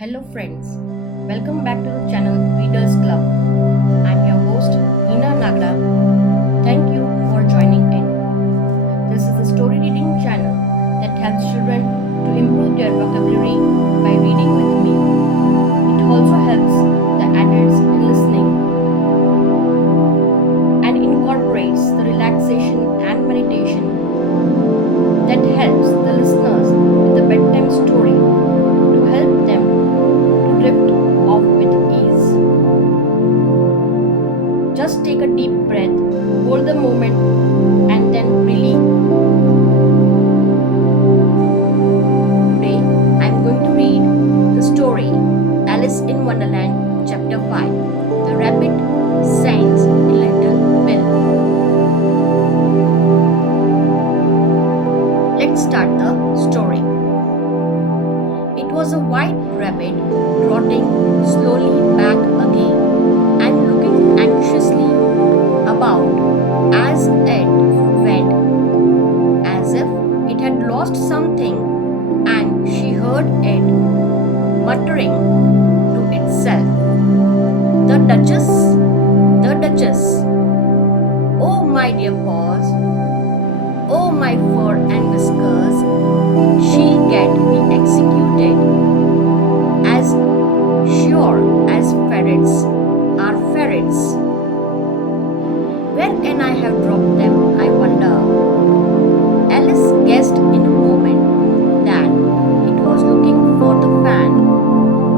Hello friends, welcome back to the channel Readers Club. I'm your host Hina Nagda. Thank you for joining in. This is the story reading channel that helps children to improve their vocabulary by reading with me. It also helps the adults in listening and incorporates the relaxation and meditation that helps the listeners with the bedtime story to help them to drift off with ease. Just take a deep breath, hold the moment, and then release. Today, I'm going to read the story Alice in Wonderland, Chapter 5 The Rabbit Sings Little Bill. Let's start the story. It was a white rabbit trotting slowly back again and looking anxiously about as it went, as if it had lost something, and she heard it muttering to itself, The Duchess, the Duchess, oh my dear paws, oh my fur and whiskers, she'll get me executed. As sure as ferrets are ferrets. Where can I have dropped them, I wonder? Alice guessed in a moment that it was looking for the fan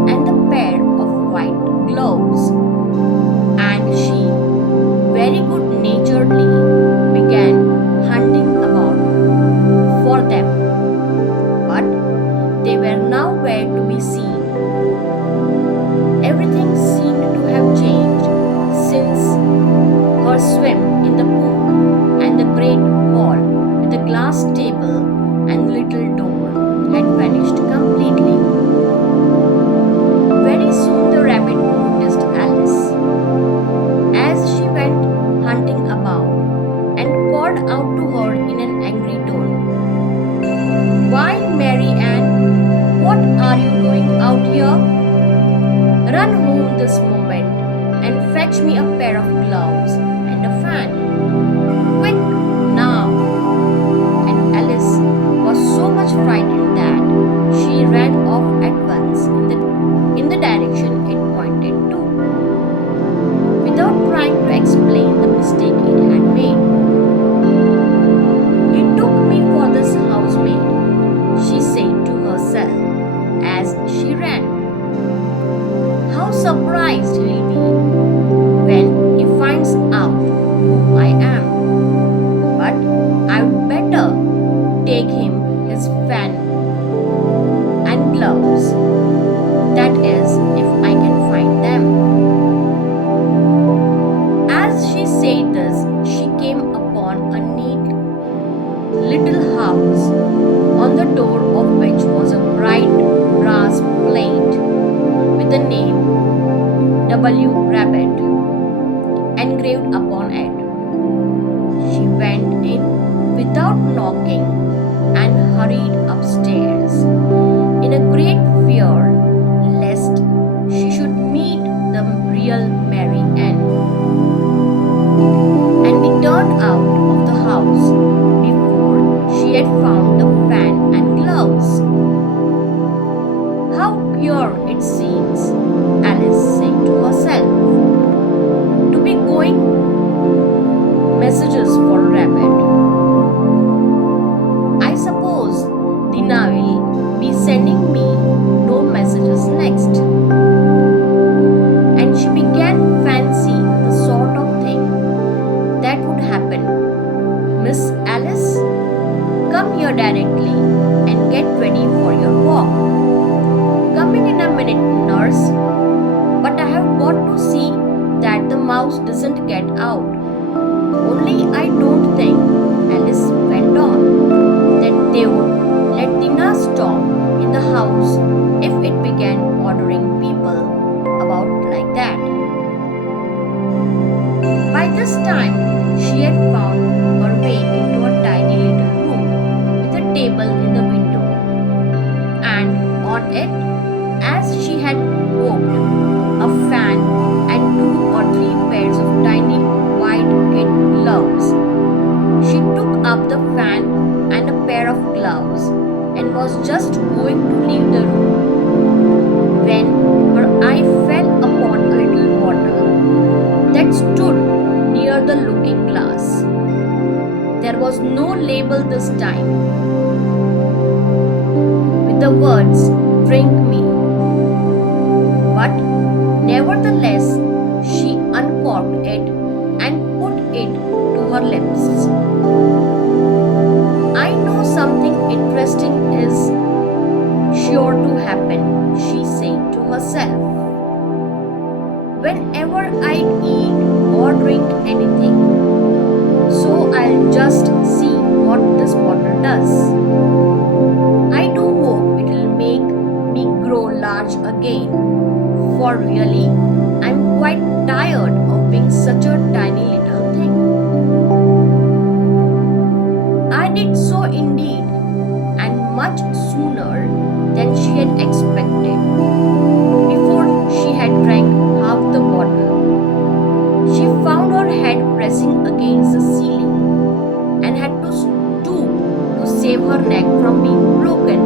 and the pair of white gloves, and she very good-naturedly began hunting about for them. But they were nowhere to be seen. Everything seemed to have changed since her swim in the pool, and the great hall with the glass table and little door had vanished completely. Very soon the rabbit noticed Alice as she went hunting about and called out to her in an angry tone, Why, Mary Ann, what are you doing out here? Run home this moment and fetch me a pair of gloves and a fan. Quick, now! And Alice was so much frightened that she ran off at once in the direction it pointed to, without trying to explain the mistake it had made. He took me for this housemaid, she said to herself as she ran. How surprised he'll be when he finds out who I am. But I'd better take him his fan and gloves. That is, if I can find them. As she said this, she came upon a neat little house, on the door of which was a bright brass plate with the name W. Rabbit engraved upon it. She went in without knocking and hurried upstairs in a great fear lest she should meet the real Mary Ann and be turned out of the house before she had found the fan and gloves. How queer it seems, Alice said to herself, to be going messages for a rabbit. I suppose Dina will be sending me no messages next. And she began fancying the sort of thing that would happen. Miss Alice, come here directly and get ready for your walk. Coming in a minute, nurse. But I have got to see that the mouse doesn't get out. Only I don't think, Alice went on, that they would let Dina stop in the house if it began ordering people about like that. By this time, she had found her way into a tiny little room with a table in the window, and on it As she had hoped, a fan and two or three pairs of tiny white kid gloves. She took up the fan and a pair of gloves and was just going to leave the room when her eye fell upon a little bottle that stood near the looking glass. There was no label this time, with the words, "Drink me." But nevertheless, she uncorked it and put it to her lips. "I know something interesting is sure to happen," she said to herself. "Whenever I eat or drink anything, so I'll just see what this bottle does. I do hope it'll make me grow large again, for really, I'm quite tired of being such a tiny little thing." I did so indeed, and much sooner than she had expected. Before she had drank half the bottle, she found her head pressing against the ceiling and had to stoop to save her neck from being broken.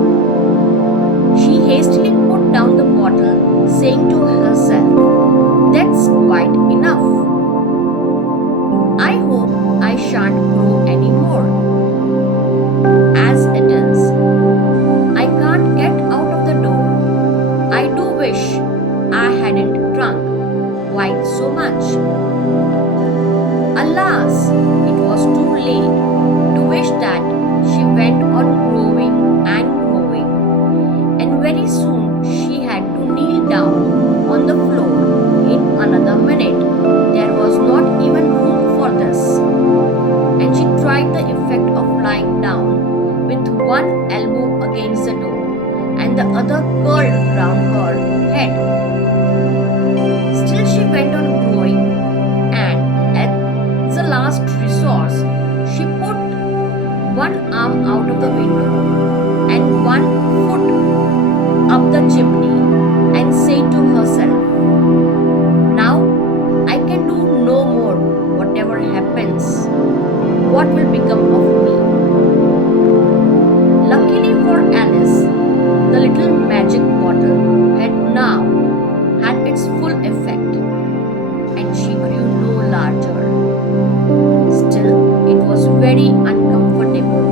She hastily put down the bottle, saying to herself, "That's quite enough. I hope I shan't grow any more. As it is, I can't get out of the door. I do wish I hadn't drunk quite so much." Alas, it was too late to wish that. She went on growing and growing, and very soon she had to kneel down on the floor in another minute. There was not even room for this, and she tried the effect of lying down with one elbow against the door and the other curled round her head. Still she went on growing, and at the last resource, she put one arm out of the window and one foot up the chimney and said to herself, "Now I can do no more. Whatever happens, what will become of me?" Luckily for Alice, the little magic bottle had now had its full effect, and she grew no larger. Still, it was very uncomfortable,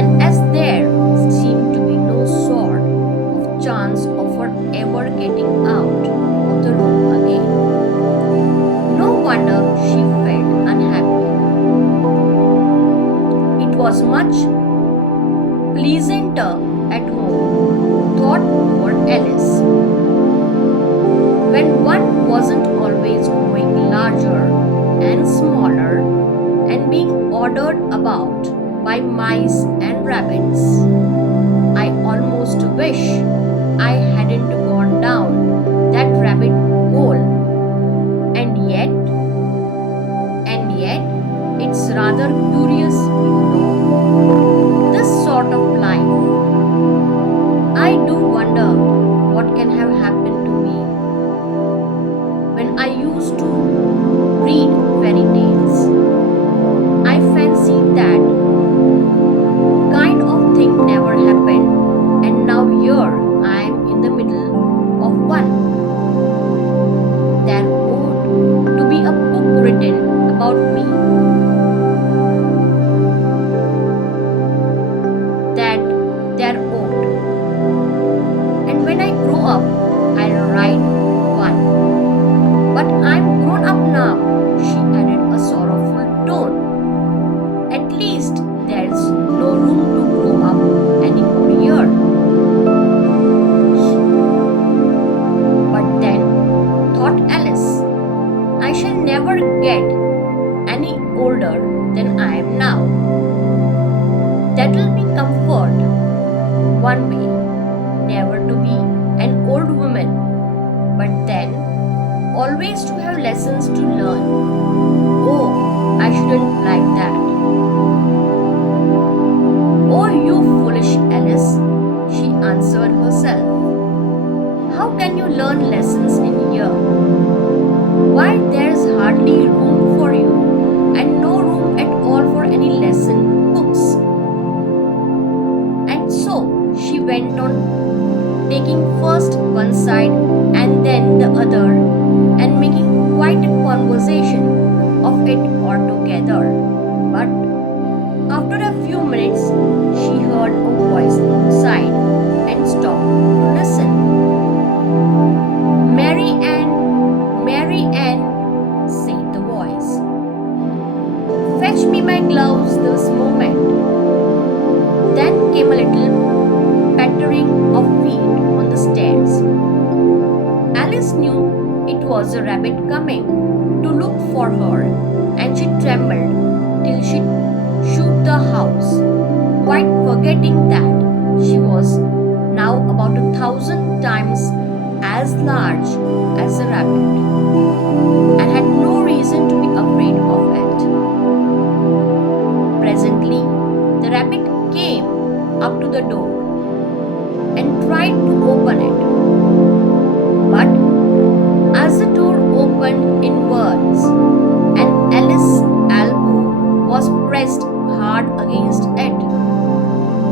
and as there seemed to be no sort of chance of her ever getting out of the room again, no wonder she felt unhappy. It was much pleasanter at home, thought poor Alice, when one wasn't always growing larger and smaller and being ordered about by mice and rabbits. I almost wish I hadn't gone down that rabbit hole. And yet, it's rather curious, this sort of life. I do wonder what can have happened to me when I used to read fairy tales. I fancied that kind of thing never happened, and now here I am in the middle of one. There ought to be a book written about me. That there ought. And when I grow up, I'll write one. But I'm grown up now, she added a sorrowful tone. At least there's no room to grow up anymore here. But then, thought Alice, I shall never get any older than I am now. That'll be comfort, one way, never to be an old woman, but then always to have lessons to learn. Oh, I shouldn't like that. "Oh, you foolish Alice," she answered herself. How can you learn lessons in here? Why there's hardly room for you and no room at all for any lesson books? And so she went on taking first one side and then the other and making quite a conversation of it altogether. But after a few minutes, she heard a voice outside and stopped to listen. Mary Ann, said the voice. Fetch me my gloves this moment. Then came a little pattering of feet on the stairs. Alice knew it was a rabbit coming to look for her, and she trembled till she shook the house, quite forgetting that she was now about 1,000 times as large as a rabbit, and had no reason to be afraid of it. Presently, the rabbit came up to the door and tried to open it. But as the door opened inwards and Alice's elbow was pressed hard against it,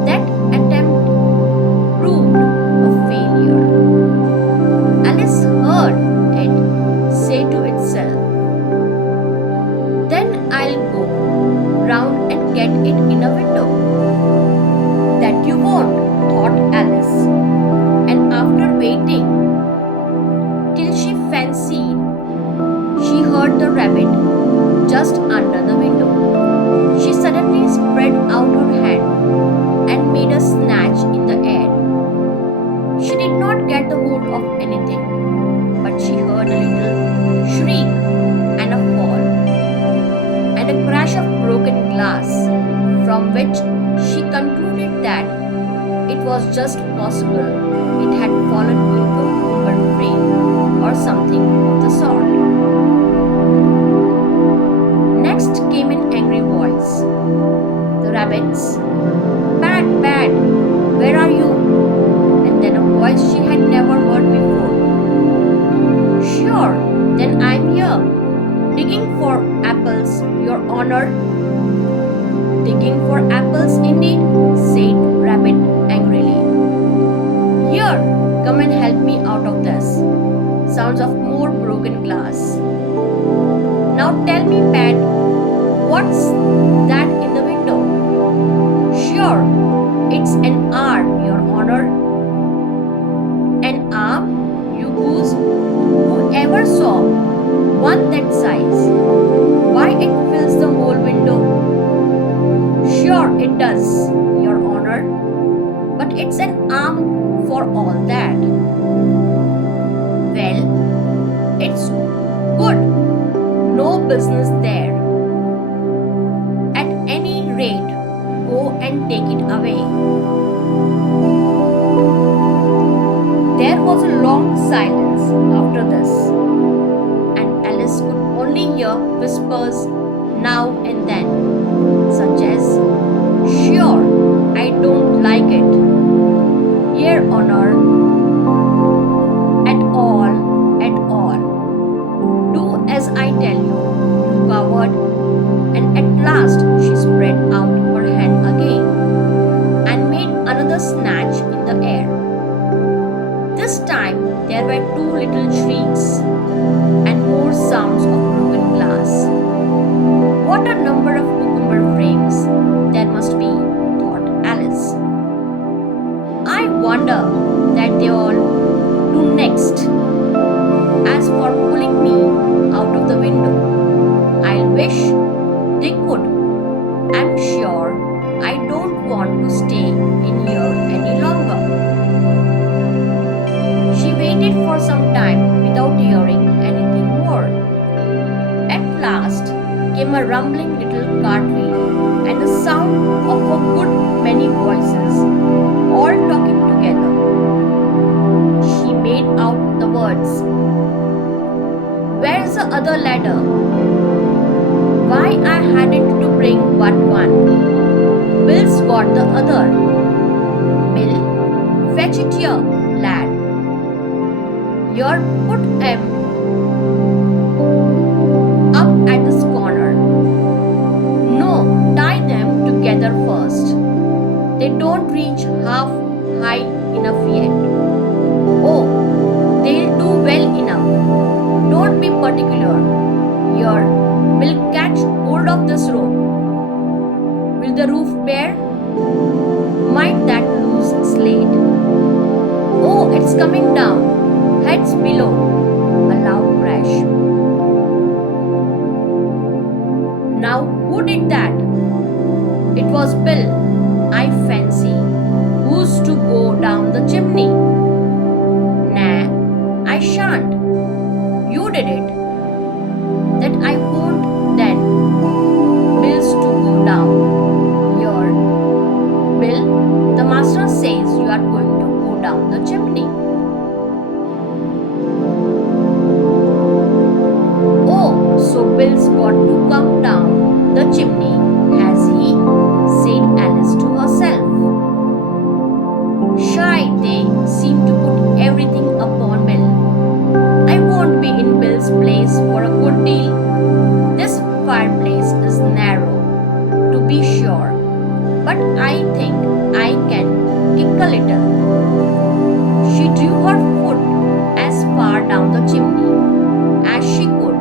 that attempt proved a failure. Alice heard it say to itself, then I'll go round and get it in a window. That you won't, thought Alice, and after waiting till she fancied she heard the rabbit just under the window, she suddenly spread out her hand and made a snatch in the air. She did not get the hold of anything, but she heard a little shriek and a fall, and a crash of broken glass, from which she concluded that it was just possible it had fallen into a wooden frame or something of the sort. Next came an angry voice. The rabbits, Pat, Pat, where are you? And then a voice she had never heard before. Sure, then I'm here, digging for apples, Your Honor. Digging for apples indeed, said Rabbit angrily. Here, come and help me out of this. Sounds of more broken glass. Now tell me, Pat, what's that in the window? Sure, it's an arm, Your Honor. An arm? You goose? Who ever saw one that size? Why, it fills the whole window. Sure it does, Your Honor, but it's an arm for all that. Well, it's good. No business there. At any rate, go and take it away. There was a long silence after this, and Alice could only hear whispers now and then, such as, sure, I don't like it. Your Honor, at all. Do as I tell you, you coward. And at last she spread out her hand again and made another snatch in the air. This time there were two little shrieks and more sounds of broken glass. What a number of cucumber frames there must be, thought Alice. I wonder that they all do next. As for pulling me out of the window, I wish they could. I'm sure I don't want to stay in here any longer. She waited for some time without hearing anything more. At last came a rumbling little cartwheel and the sound of a good many voices, all talking together. She made out the words, where's the other ladder? Why I hadn't to bring but one. Bill's got the other. Bill, fetch it here, lad. You're put them up at this corner. No, tie them together first. They don't reach half high enough yet. Oh, they'll do well enough. Don't be particular. Here, we'll catch hold of this rope. Will the roof bear? Might that loose slate? Oh, it's coming down. Heads below. A loud crash. Now, who did that? It was Bill, I fancy. Who's to go down the chimney? Nah, I shan't. You did it. That I won't then. Bill's to go down. Here. Bill, the master says you are going to go down the chimney. Oh, so Bill's got to come down the chimney, has he? Said Alice to herself. Shy, they seem to put everything upon Bill. I won't be in Bill's place for a good deal. This fireplace is narrow, to be sure, but I think I can kick a little. She drew her foot as far down the chimney as she could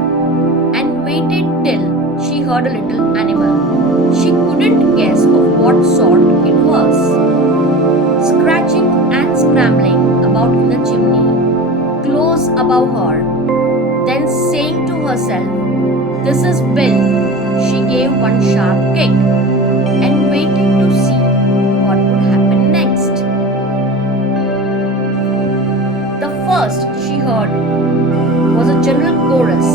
and waited till she heard a little animal. She couldn't guess of what sort it was, scratching and scrambling about in the chimney, close above her. Then saying to herself, "This is Bill," she gave one sharp kick and waited to see what would happen next. The first she heard was a general chorus.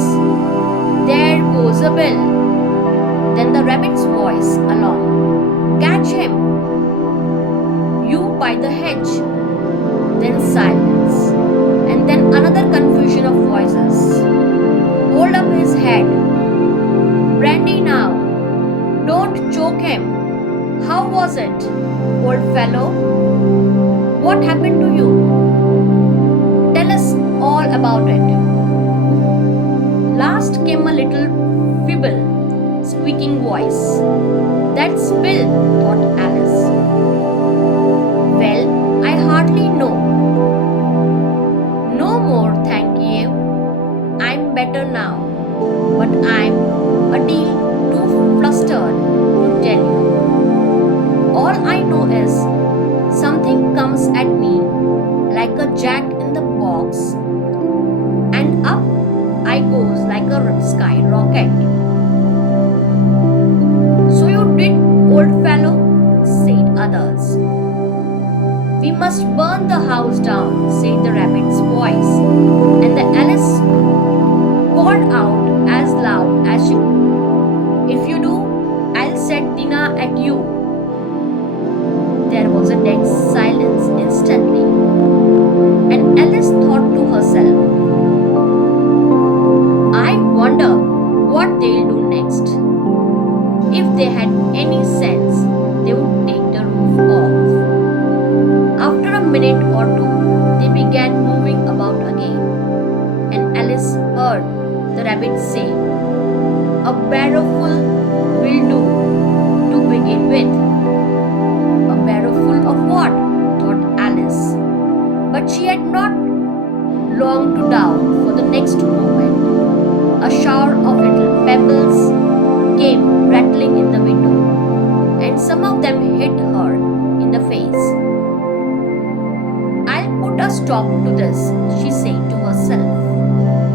There goes a Bill. Then the rabbit's voice along. Catch him! You by the hedge. Then silence. And then another confusion of voices. Hold up his head. Brandy now. Don't choke him. How was it, old fellow? What happened to you? Tell us all about it. Last came a little feeble, squeaking voice. That's Bill, thought Alice. Well, I hardly know. No more, thank you. I'm better now, but I'm a deal too flustered to tell you. All I know is something comes at me like a jack in the box, and up I goes like a sky rocket. So you did, old fellow, said others. We must burn the house down, said the rabbit's voice, and the Alice called out as loud as she could. If you do, I'll set dinner at you. There was a dead silence instantly, and Alice thought to herself, I wonder what they'll do next. If they had any sense, they would take the roof off. After a minute or two, they began moving about again, and Alice heard the rabbit say, A barrowful will do to begin with. A barrowful of what? Thought Alice. But she had not long to doubt, for the next moment a shower of little pebbles came rattling in the window, and some of them hit her in the face. I'll put a stop to this, she said to herself,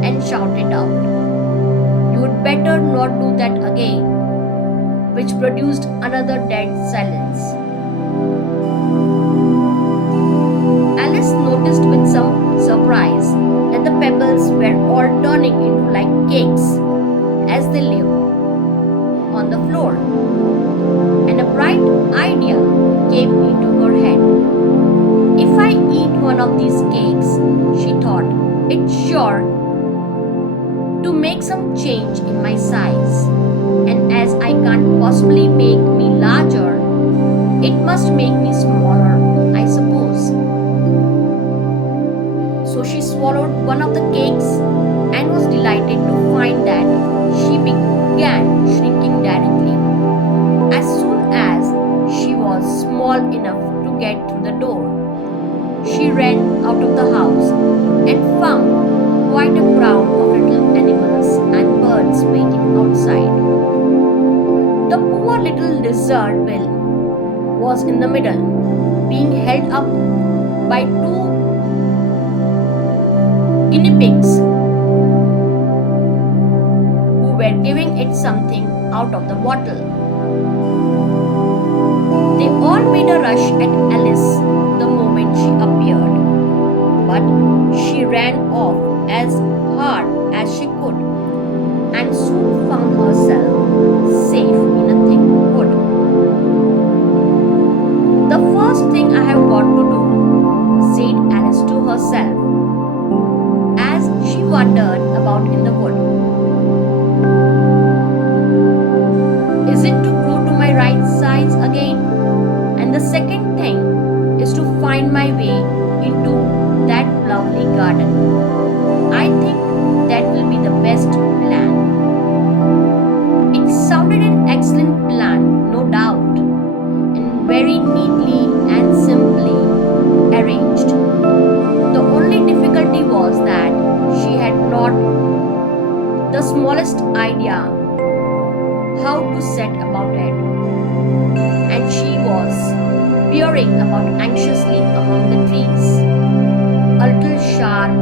and shouted out, You would better not do that again, which produced another dead silence. Alice noticed with some surprise that the pebbles were all turning into like cakes as they lay on the floor, and a bright idea came into her head. If I eat one of these cakes, she thought, it's sure to make some change in my size, and as I can't possibly make me larger, it must make me smaller, I suppose. So she swallowed one of the cakes and was delighted to find that she began shrinking directly. As soon as she was small enough to get through the door, she ran out of the house and found quite a crowd of little animals and birds waiting outside. The poor little lizard Bill was in the middle, being held up by two guinea pigs who were giving it something out of the bottle. They all made a rush at Alice the moment she appeared, but she ran off as hard as she could and soon found herself safe in a thick wood. The first thing I have got to do, said Alice to herself as she wandered about in the wood, is it to grow to my right size again? And the second thing is to find my way into that lovely garden. I think that will be the best plan. It sounded an excellent plan, no doubt, and very neatly and simply arranged. The only difficulty was that she had not the smallest idea how to set about it, and she was peering about anxiously among the trees. A little sharp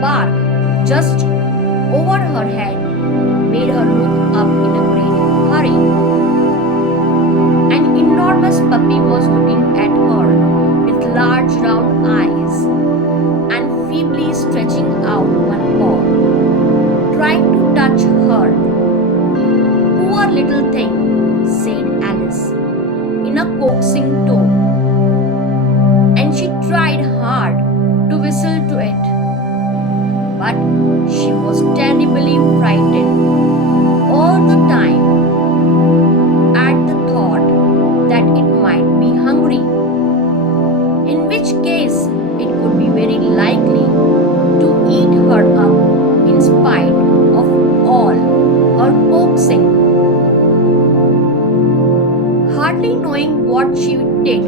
bark just over her head made her look up in a great hurry. An enormous puppy was looking at her with large round eyes and feebly stretching out one paw, trying to touch her. Poor little thing, said Alice in a coaxing tone, and she tried hard to whistle to it, but she was terribly frightened all the time at the thought that it might be hungry, in which case it could be very likely to eat her up in spite of all her coaxing. Hardly knowing what she did,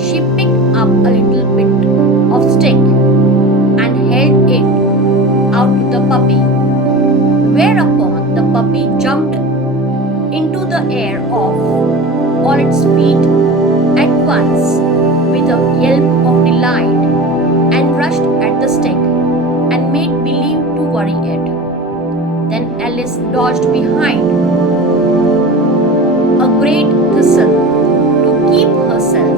she picked up a little bit of stick and held it out to the puppy, whereupon the puppy jumped into the air off all its feet at once with a yelp of delight and rushed at the stick and made believe to worry it. Then Alice dodged behind a great thistle to keep herself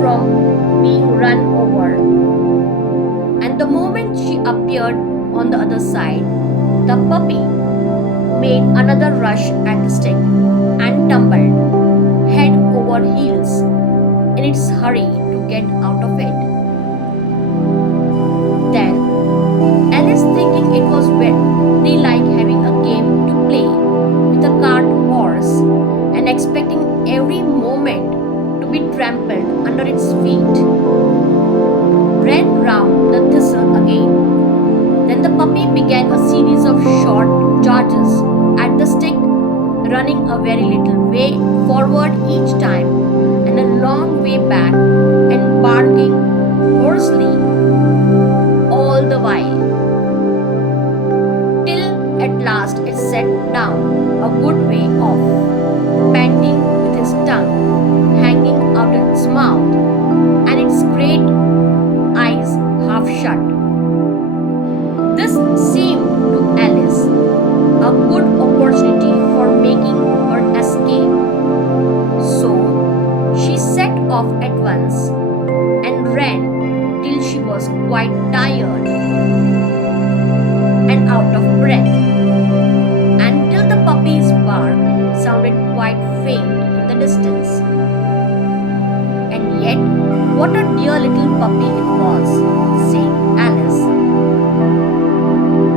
from being run over. And the moment she appeared on the other side, the puppy made another rush at the stick and tumbled head over heels in its hurry to get out of it. Then Alice, thinking it was very like having a game to play with a cart horse and expecting every moment to be trampled under its feet, ran round the thistle again. Then the puppy began a series of short charges at the stick, running a very little way forward each time and a long way back, and barking hoarsely all the while, till at last it sat down a good way off, panting with his tongue hanging out of its mouth and its great eyes half shut. This seemed to Alice a good opportunity for making her escape. So she set off at once and ran till she was quite tired and out of breath, and till the puppy's bark sounded quite faint in the distance. And yet, what a dear little puppy it was, said Alice,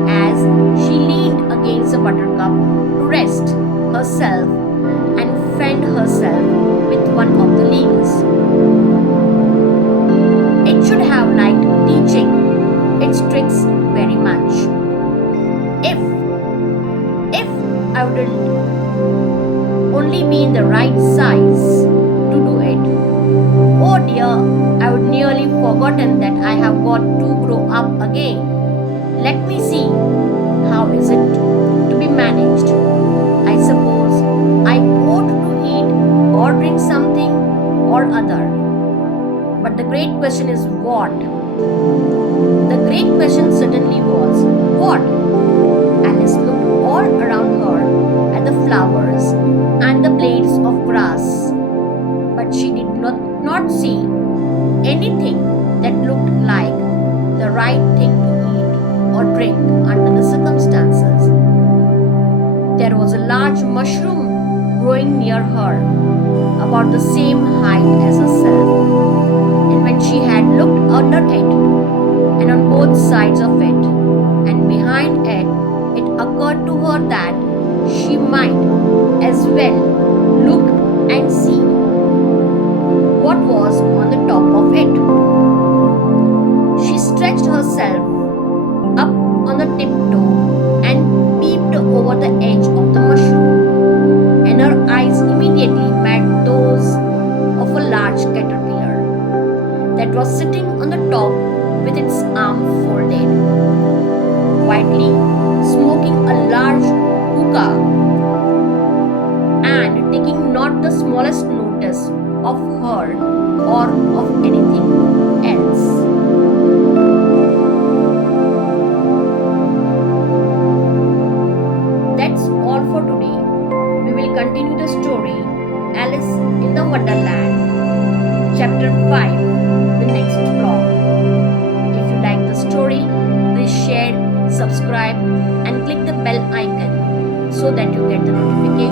as she leaned against the buttercup to rest herself and fend herself with one of the leaves. It should have liked teaching, those tricks very much. If, if I wouldn't only be in the right size to do it. Oh dear, I would nearly forgotten that I have got to grow up again. Let me see. How is it to be managed? I suppose I ought to eat or drink something or other. But the great question is what? The great question certainly was what? Alice looked all around her at the flowers and the blades of grass, but she did not see anything that looked like the right thing to eat or drink under the circumstances. There was a large mushroom growing near her, about the same height as herself, and when she had looked under it and on both sides of it and behind it, it occurred to her that she might as well look and see what was on the top of it. She stretched herself up on the tiptoe and peeped over the edge of the mushroom, and her eyes immediately met those of a large caterpillar that was sitting on the top with its arm folded, quietly smoking a large hookah and taking not the smallest notice of her or of anything else. That's all for today. We will continue the story Alice in the Wonderland, Chapter 5, the next vlog. If you like the story, please share, subscribe, and click the bell icon so that you get the notification